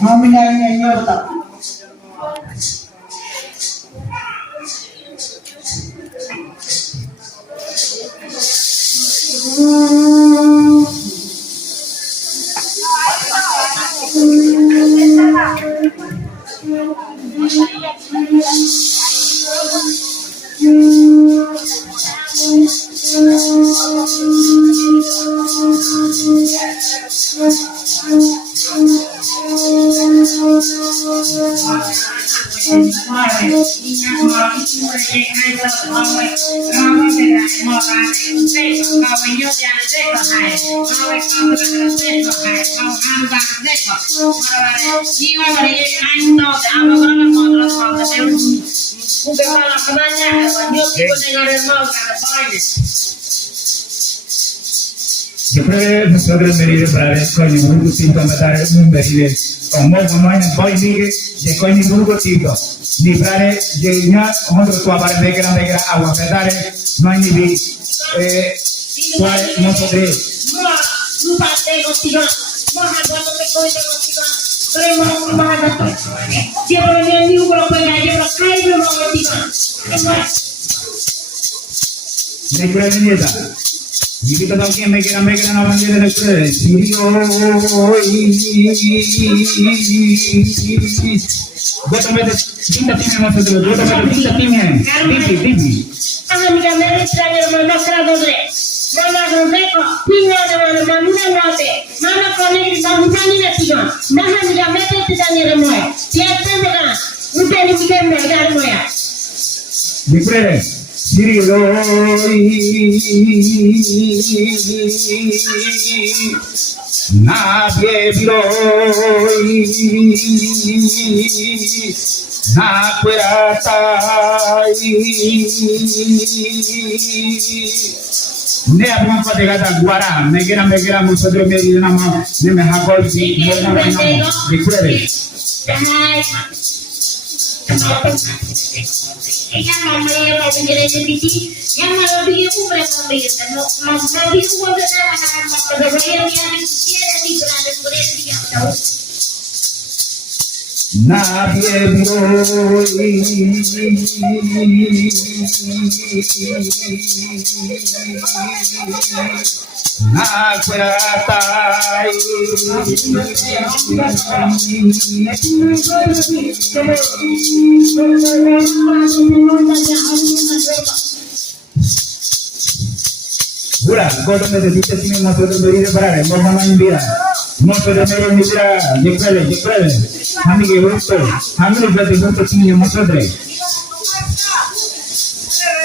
Nominalnya nyota. Después nosotros venir para el coño burgo tinto a matar un venir con muy como en el boy migue de coño burgo tinto ni para llegar otro tu para negra agua matar no hay ni vi no podré no parte contigo no hago te coño contigo pero no más siempre me digo lo que hay yo caí no contigo negra nieta y que todo quien me quiera no van a ir a ustedes sirio bótame tinta tiene nosotros bótame tinta tiene pipi amiga me extraño mamá tradore mamá rodeco pinga de mamá note mamá con el mamá ni la tío mamá amiga me te daño de muerte siempre me da un te ni me da muerte Dipre, Sirio, nadie vio, na ne abun fa de gata guara me kera nosotros me dicen ama ne me hakol si dipre ella no me lo quiere decir ya me lo dije un preso no dijo cuando estaba pero ella me quiere decir por el día nadie Pura, kau tu mesti kita sini masuk tu beri lebaran, mau main dia, mau pergi ni dia, jepret, kami ke betul, kami ni berarti betul sini masuk tu.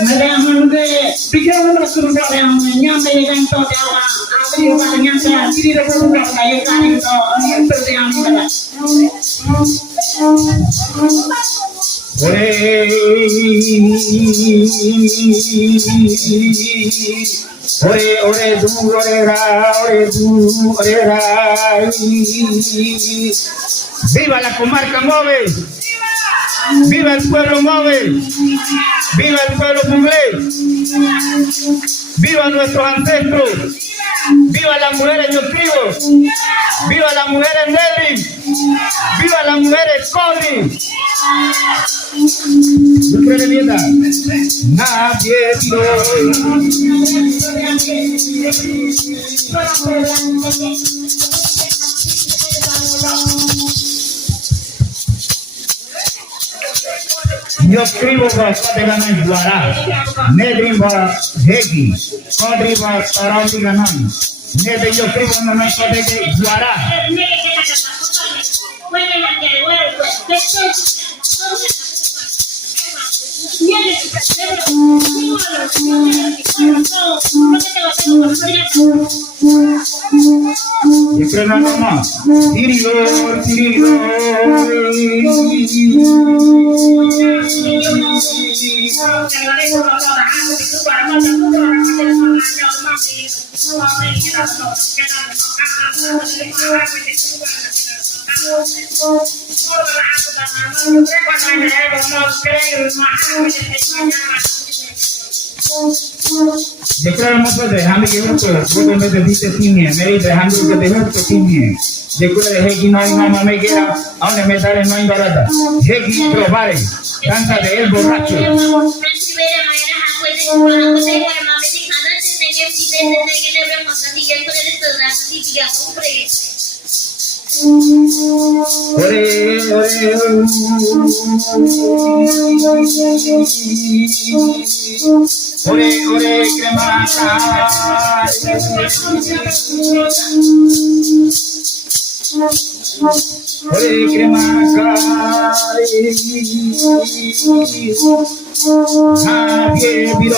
Mereka mungkin pikir orang suruh orang nyampe yang tu jalan, apa yang nyampe, tidak perlu orang kaya kaya tu, nyampe yang mana. Ore du, viva la comarca móvil, viva el pueblo móvil, viva el pueblo Puglé, viva nuestros ancestros, viva las mujeres de Octivo, viva las mujeres Nelly, viva las mujeres Codri. Nadie yo escribo para ganar Guará, Nedri va Hegi, Codri va Tarauti ganan, Nedri yo escribo no me puede que Guará. Siempre nada más. Tirilo. Declaramos de dejando que uno pueda, vos me dice tiene, me dice dejando que te guste tiene, Después de Hegi no hay mamá me queda, aún me sale no hay barata. Hegi provare, danza de el borracho. Ore, ore, ore, ore, cremata. Ore cremaca, nadie vio,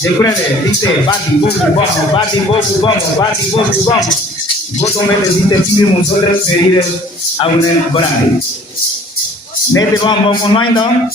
Recuerde, dice, bati, bobu, vamos, bati, bobu, vamos, bati, bobu, vamos. Voto me dice, firmo, solo pedir a un bravo. Nete, vamos, no hay, ¿no?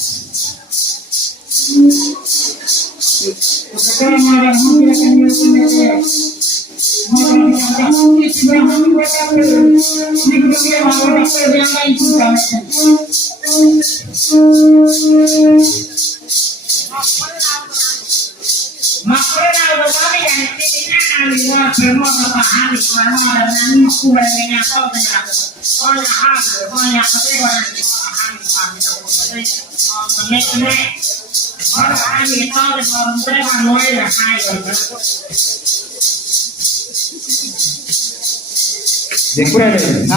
Recuerden,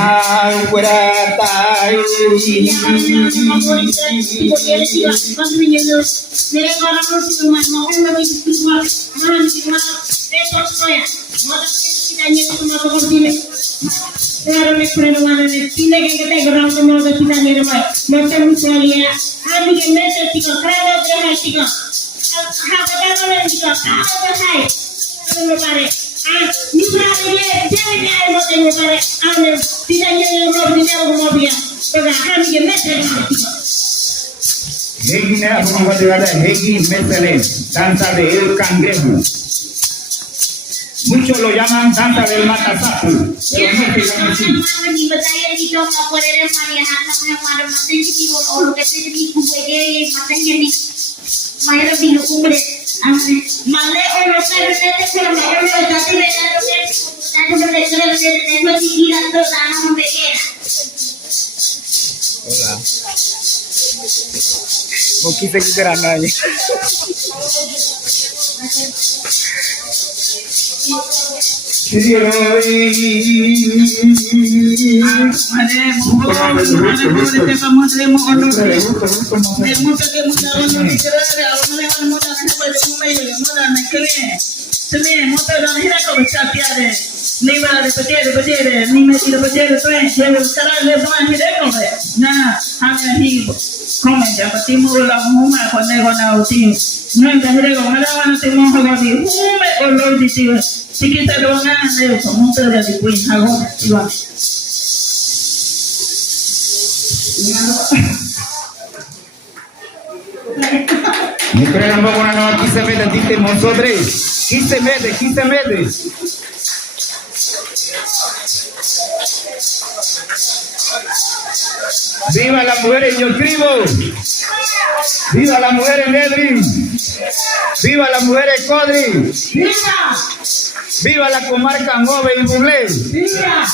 Hegi Mesele, danza del cangrejo. Muchos lo llaman danza del matasapu, pero no se llama así. Hola. Mungkin sekitar aja. Me crean un poco una aquí se mete, dice nosotros, 15 meses, 15 meses. ¡Viva la mujer en Yo Escribo! ¡Viva la mujer en Edrin! ¡Viva la mujer en Codri! ¡Viva! ¡Viva la comarca Ngove y Bublé! ¡Viva!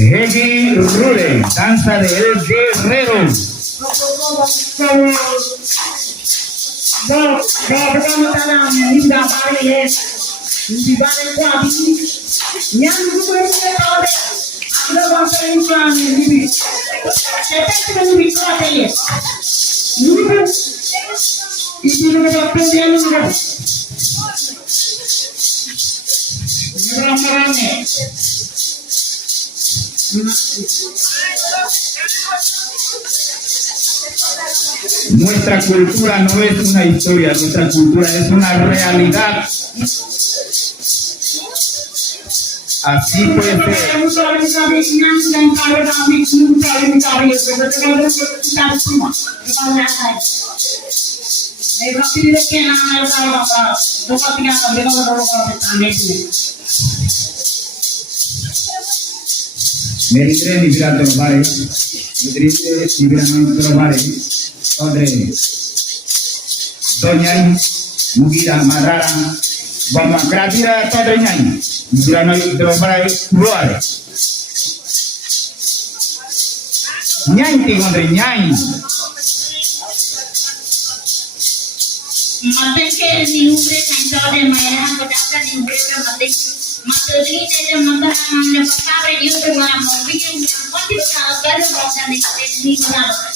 Hegi Rure, danza del guerrero. Y tiene que estar pendiente de eso. Nuestra cultura no es una historia, nuestra cultura es una realidad. Así puede ser. Meridre liberato bare, meridre liberato bare, Andre, Doña Mugira Marara, Bama Gradira Todreña, liberato bare, Ruare. Ñañti Andre Ñañ. Mate que ni umbre cansado de manera agotada ni umbre mate matodri de mata namne pasabre yo te mara movie ni mate ka gar basa ni mara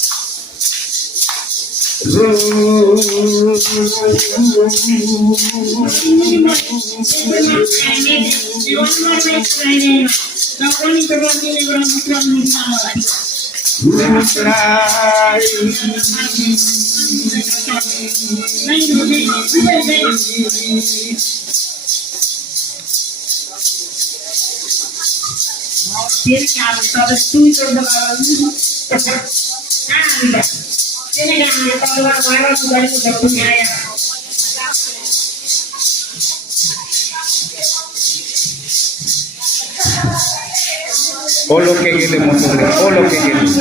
tiene que haber estudio de la tiene que haber todo la mano sobre su puñal. O lo que queremos, o lo que queremos.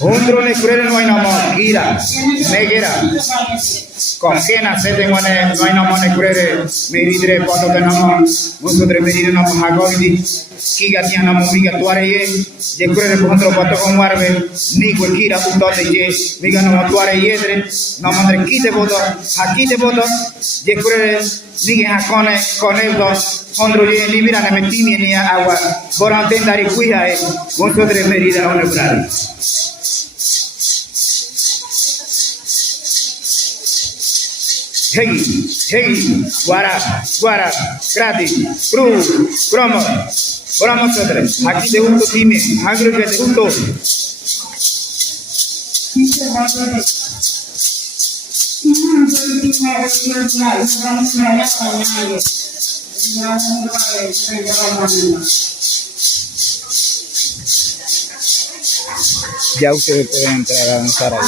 Otro le cruel no hay nada gira, negra. Con quien hace de manera no hay nada cruel. Me diré cuando tenemos nosotros me diré no hagoidi. Kiga tiana moviga tuare ye cruel con otro pato con marvel. Ni cualquiera punto de ye. Miga no tuare ye no mandre quite bodo. Aquí te bodo. Ye cruel ni hakone con el dos. Ondro ye libera ne metini ni agua. Borante dari kuya nosotros me diré a un brali. Hey, guara, gratis, cromo, oramos otra. Aquí te gusto, dime, agro que te gusto. Ya ustedes pueden entrar a avanzar ahí.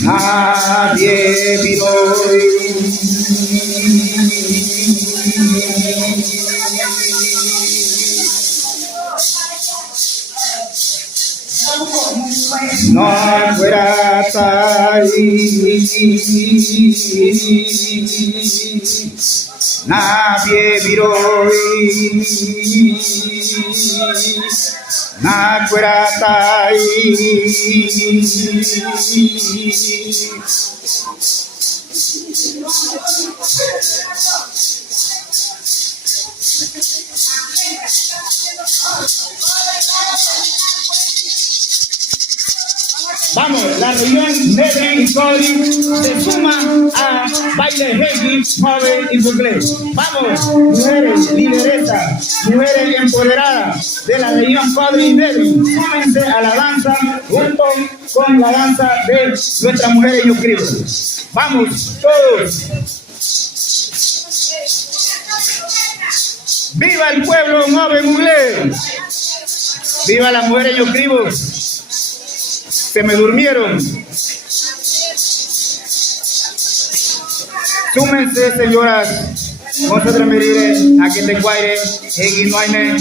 Nadie vino no fuera nadie viró na fuera Vamos, la región Nedri y Codri se suma a baile Heidi, joven y bucle. Vamos, mujeres lideresas, mujeres empoderadas de la región Codri y Nedri, súmense a la danza junto con la danza de nuestras mujeres yucribos. Vamos, todos. ¡Viva el pueblo joven bucle! ¡Viva las mujeres yucribos! Se me durmieron. Súmense, señoras. Nosotros me diré a que te cuaire, en Guinoaine.